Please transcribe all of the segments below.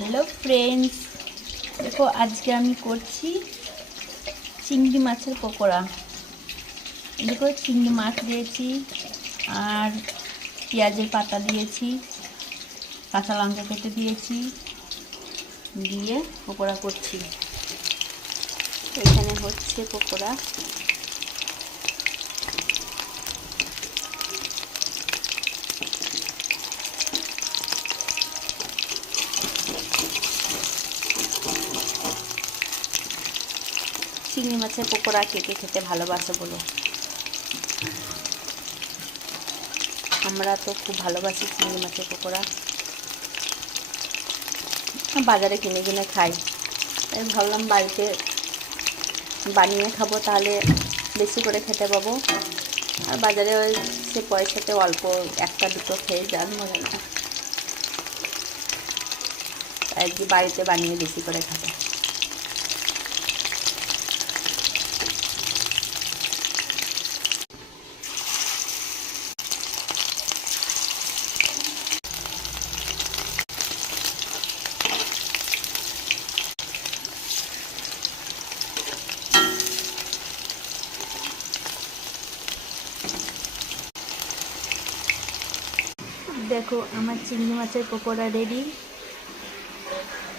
Hello friends, দেখো আজকে আমি করছি চিংড়ি মাছের পকোড়া। দেখো চিংড়ি মাছ দিয়েছি আর পেঁয়াজের পাতা দিয়েছি, কাঁচা লঙ্কা কেটে দিয়েছি, দিয়ে পকোড়া করছি। এখানে হচ্ছে পকোড়া। চিংড়ি মাছের পকোড়া কে কে খেতে ভালোবাসে বলো? আমরা তো খুব ভালোবাসি চিংড়ি মাছের পকোড়া। বাজারে কিনে কিনে খাই, তাই ভাবলাম বাড়িতে বানিয়ে খাবো, তাহলে বেশি করে খেতে পাবো। আর বাজারে ওই সে পয়সাতে অল্প একটা দুটো খেয়ে যান মনে না, তাই কি বাড়িতে বানিয়ে বেশি করে খাবো। দেখো আমার চিংড়ি মাছের পকোড়া রেডি।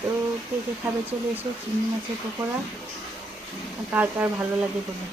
তো কে কে খাবে চলে এসো চিংড়ি মাছের পকোড়া, কার কার ভালো লাগে বলো।